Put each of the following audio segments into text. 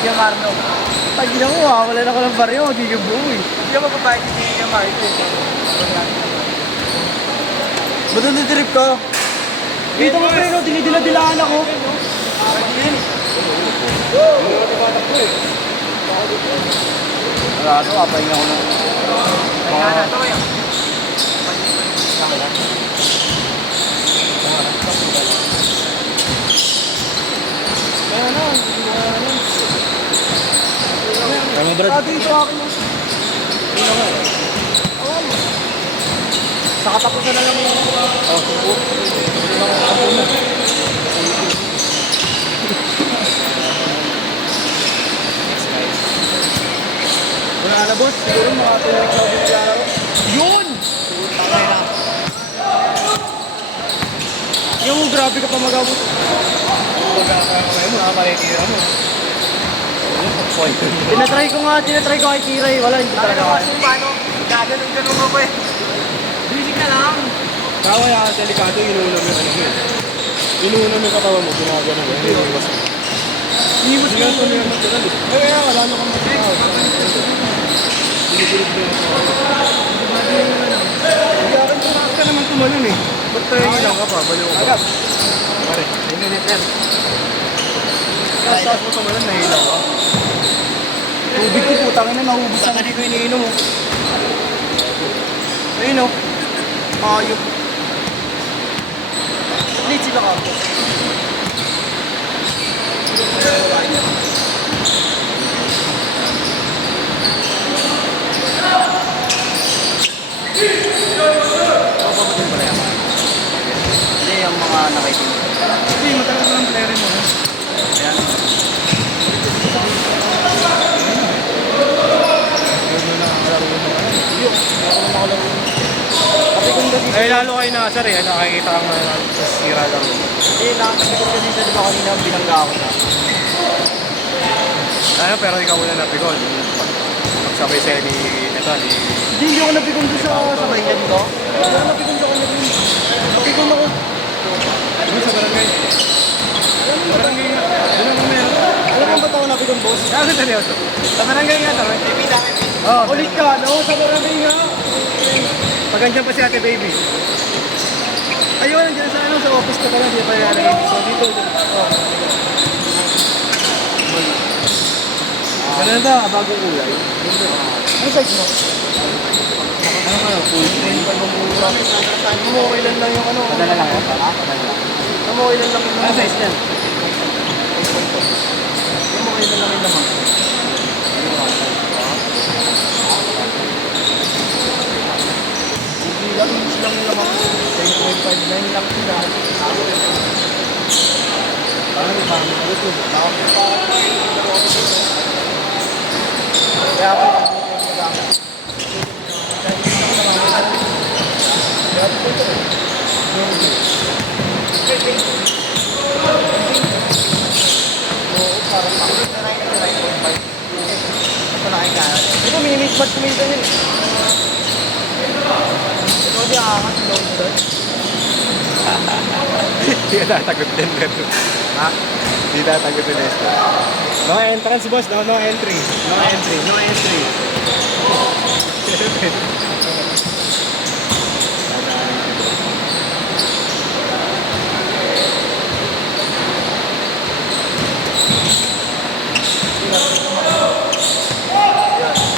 Giga Marno. Pag gina mo, wala na ko ng baryo, gigibuo eh. Hindi ako mababayad si Giga Marno. Ba't natitrip ka? Dito mo pre, no? Dinidila-dilaan ako. Wala ito, kapahinga ko lang. Kaya na, ito kayo. Kami brad. Sabi ito akin mo. Sa katapusan na lang mo. Oh, subo. Hindi lang ako muna. Wala na boss, siguro mga 2 weeks na din laro. Yun! Tangay na. Yung grabe ka pa mag-abot. Pagkakaya mo, nakakakikira mo. Tinatry ko kay Kiray, wala, hindi talaga kaya. Kasi paano? Gaganon-ganon mo ba eh? Bilig ka lang. Kaya kaya delikado, inuulam yung ano mo eh. Inuulam yung katawan mo, ginagano mo. Hindi mo iwas mo. Iwas nga ito niya natural eh. Kaya wala na kang matakaw. Binibulog mo yung hindi akin tumakas ka naman tumalun eh. Ba't tayo ilang ka pa? Baliw ka pa. Pare, 10 minutes yan. Tapos mo tumalun, nahilaw ka. Tubig ko putangin na, nahubos na hindi ko iniinom oh. Ayun oh. Ayop. Late sila ka. Hindi, yung mga nakaitin. Hindi, matagal ko ng player mo. Ayan. Eh, lalo kayo nakasar eh. Nakakita kang sa sira lang. Hindi, nakakapikot kasi sa diba kanina binangga ako na. Ano, pero ikaw muna napikon. Magsabay sa'yo ni Hindi ako napikon doon sa sabay head ko. Hindi ako napikon sa kanya din. Napikon ako. Ano sa barangay? Sa barangay nga. Ano mo meron? Alam mo ba ito ako napikon, boss? Ano seryoso? Sa barangay nga ito. Oo. Ulit ka, no? Sa barangay nga. Pag andyan pa si Ate Baby. Ayun, nandiyan sa ano, sa office ko pala. Hindi pa yung alagay dito. Dito. Ganun ba? Bagong kulay. Ano size mo? Ano ka? Full print pa bang mura? Mamukailan lang yung ano. Padala lang yan. Padala lang. Mamukailan lang yung Ano size yan? Mamukailan lang yung lamang. Hindi lang, inch lang yung lamang. 10.59 lang sila. Parang may parang YouTube. Kaya ako yung magamit. Oo, parang makikita na yung 9.5. Ito nakikita. Ito, mini-mismatch kuminsan yun. Ito, di aangat yung load doon. Hindi ka tatagot din. Ha? Hindi tatagot din ito. No entrance boss, no entry. No entry, no entry.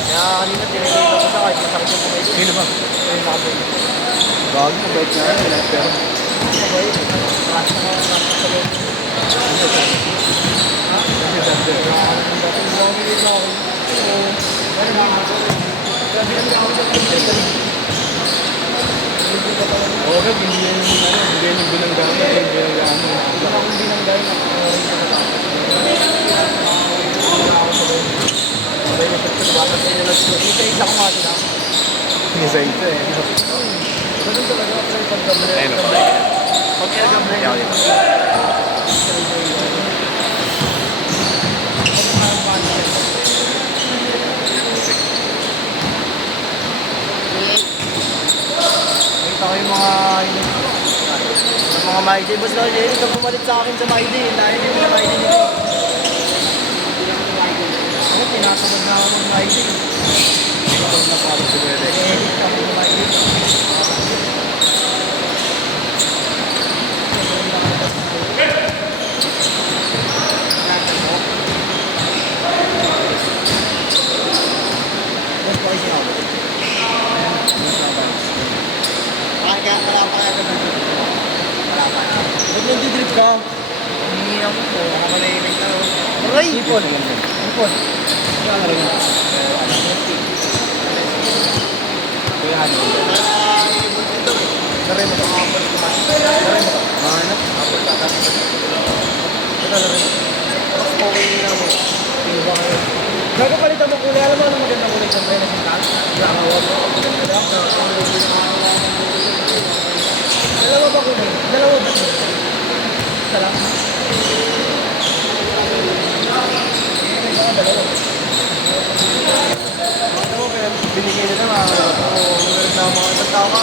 Kaya kanina tinigil ko sa kahit masakit yung kamay ko. Sino ba? Ayun nakabay ko. Bago, mabait nga yan. Wala pero. Kamay, taas na ako sa loob. Okay, hindi yan yung hindi yan yung binanggaan. Hindi yan yung Isa eh. Ganun talaga ako yung pag-gabriel. Ayun ako. Pag-gabriel. Ayaw dito. Nakita ko yung mga Maide. Basta Jerry, ito pumalit sa akin sa Maide. Dahil yung mga Maide nito. Nakasunod na ako ng riding. Ikaw na parang tumulek. Edit ako ng riding. Kaya wala pa kaya naman. Wala pa. Ba't nandidrip ka? Hindi ako po. Ako malahimik na. Aray! Ipon. Ipon. Wala na rin yun. Kuya ano? Narin mo ito. Narin mo. Mahanap. Ito narin. Mas okay na mo. Hindi ba kayo? Gagapalitan mo kulay. Alam mo ano magandang kulay sa tren na sintas? Gagawa mo. Dalawa ba kulay? Dalawa ba? Isa lang. Ano mo kaya binigay nila mga Oo, meron na mga nagtawa.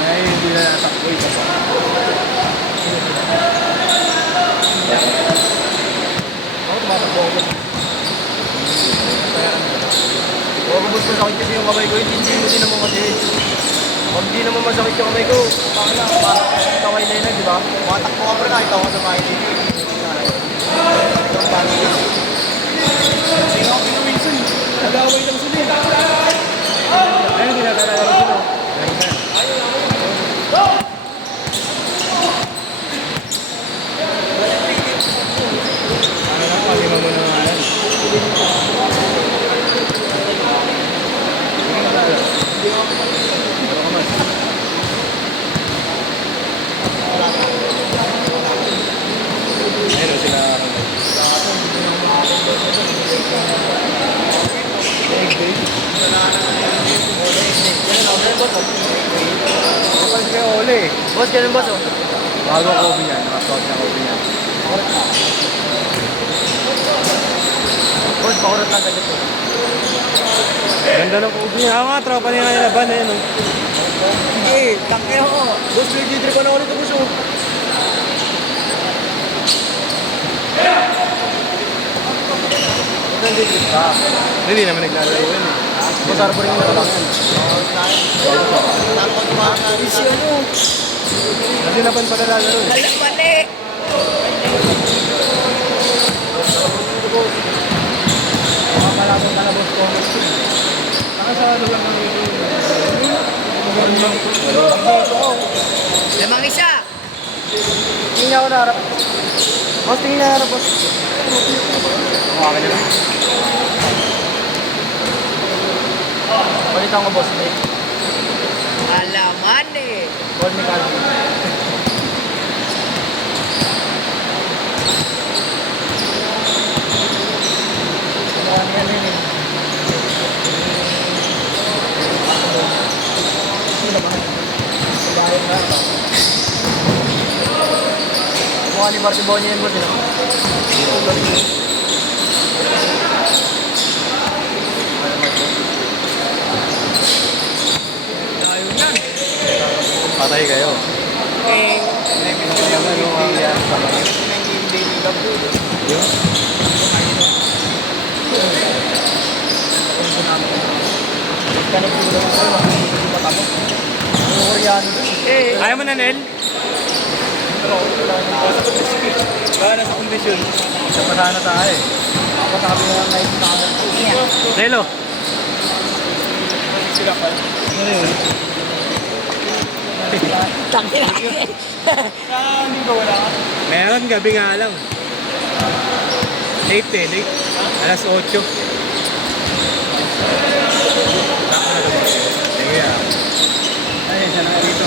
Ay, hindi na natakbo ito pa. Ako tumatakbo ako. Oo, kabos masakit kasi yung kamay ko. Hindi mo din naman kasi. Pag di naman masakit yung kamay ko, parang na, parang kamay na yun, di ba? Matakbo ka pa rin, nakita ko sa bahay dito. Ikaw paano yun? Hindi nga ako pinawinsan. Nag-away lang sila eh. Ayun, tinatalaga ko sila. Ayun na. Ano lang, palima mo na nga yan. Hindi ka nalala. Pero ka man. Ayun o, sila. Kapag kay Ole eh. Boss, ganun boss, oh. Bago Kobe niya, nakasuot na Kobe niya. Boss, pakurot lang agad ito. Ganda ng Kobe niya. Ako nga, tropa niya nga nilaban eh. No? Sige, takya ko. Boss, nag-trip ko na ulit ito, boss, oh. Nag-trip ka. Hindi naman naglalaro yun eh. Masarap ko rin yung nakalangan. Easy ano? Kasi laban pa nalalaro eh. Alam mali. Makakalabang ka na boss ko. Nakasalo lang kami ito. Lamang isa. Tingin niya ako na harap. Boss, tingin na harap, boss. Mukha ka niya lang. Balitan ko, boss. May Alaman eh. call me Calvin. Ano yan yun eh? Bayad na. Mukha ni Martibonia yun, boss, no? Patay kayo. Okay. Naman yung mga sa mga. Yun. Ayaw mo na, Nel? Nasa kondisyon. Isa pa sana tayo eh. Kapatabi na lang night namin. Nelo. Ano yun? Tangin na. Hindi ba wala ka? Meron, gabi nga lang. Late eh, late. Alas 8. Sige ah. Ay, siya na dito.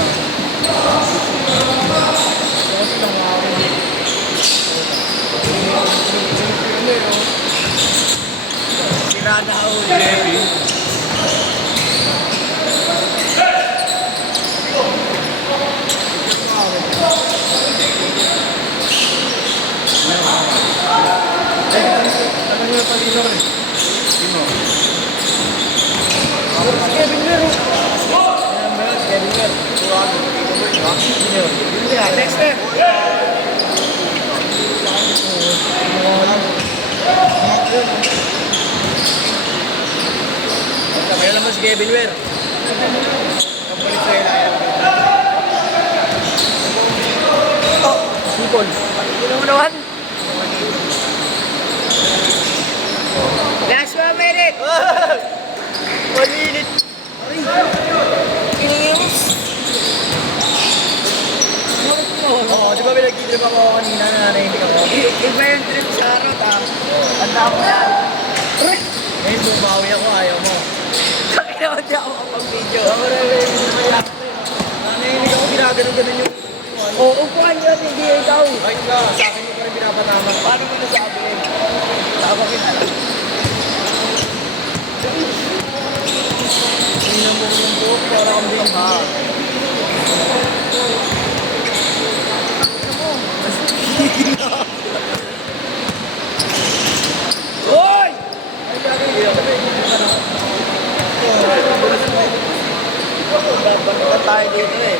Sirada ako. Heavy. Ano nyo na pag-ino rin? Sino? Si Kevin Mer. Kevin Mer. Sigurado. Next step. Kaya naman si Kevin Ware. Sipol. Ano mo naman? Last 1 minute! 1 minute. Kinims! Oo, di ba may nag-trip ako kanina na narinig ako? Iba yung trip sa harot ah. Tanda ko yan. Ngayon bumawi ako, ayaw mo. Kaya di ako kapag-video. Ako na narinig ako, ginaganon-ganon yung... Oo, upuan nyo, hindi ikaw. Ay ka, sa akin mo pa rin pinapatama. Paano mo nasabi? Tama kita. Hindi mo ko yung buhok, wala kang bilang ha. Hoy! Ay, gagawin ko. Ba't tayo dito eh?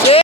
Si